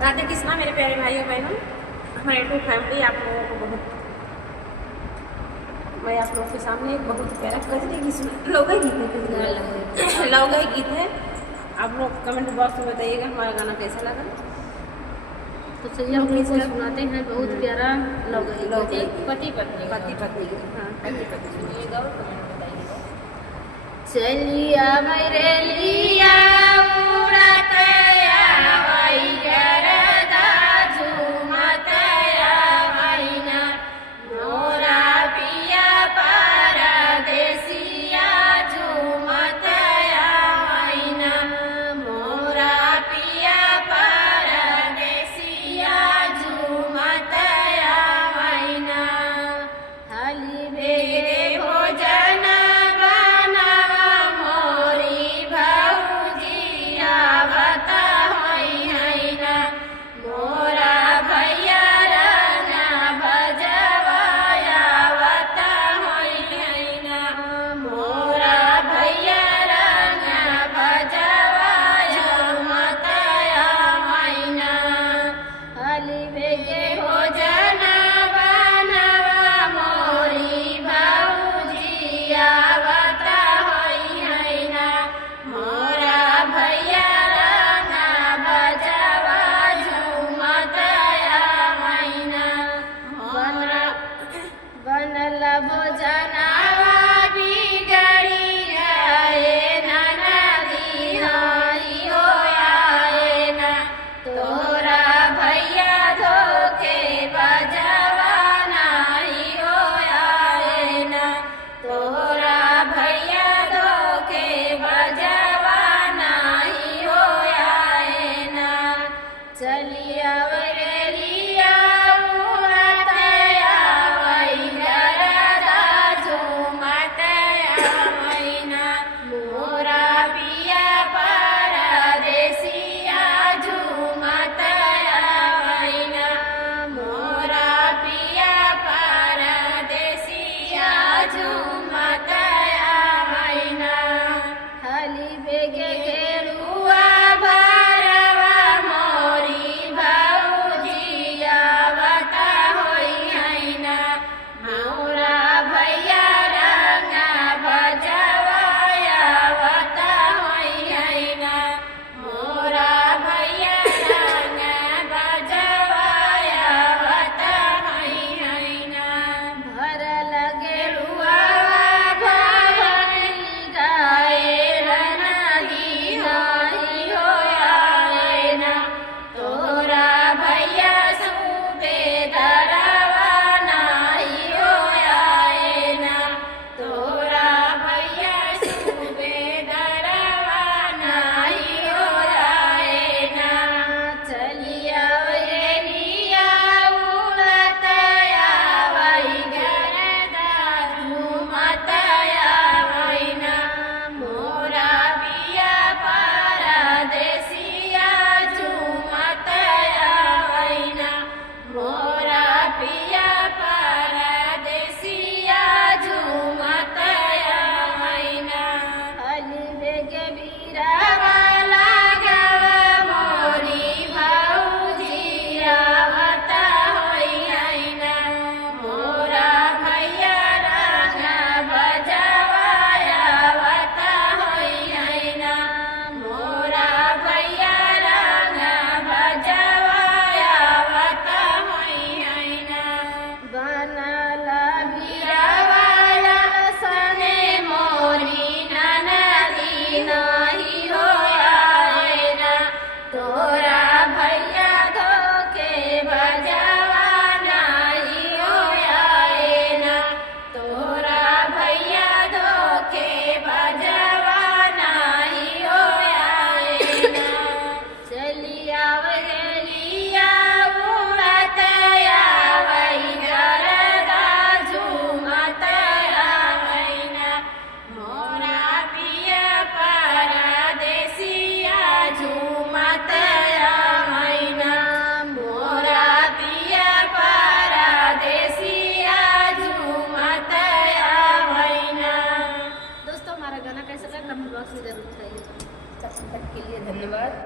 राधे कृष्णा मेरे प्यारे भाइयों बहनों, हमारे यूट्यूब फैमिली आप लोगों को बहुत, मैं आप लोगों के सामने एक बहुत प्यारा कजरी गीत लौगई गीत है। आप लोग कमेंट बॉक्स में बताइएगा हमारा गाना कैसा लगा। तो चलिए हम लोग सुनाते हैं बहुत प्यारा लौगई पति पत्नी पति पत्नी सुनिएगा और कमेंट बताइएगा। चलिया मेरे लिया कमेंट बॉक्स में जरूर बताइए। तब तक के लिए धन्यवाद।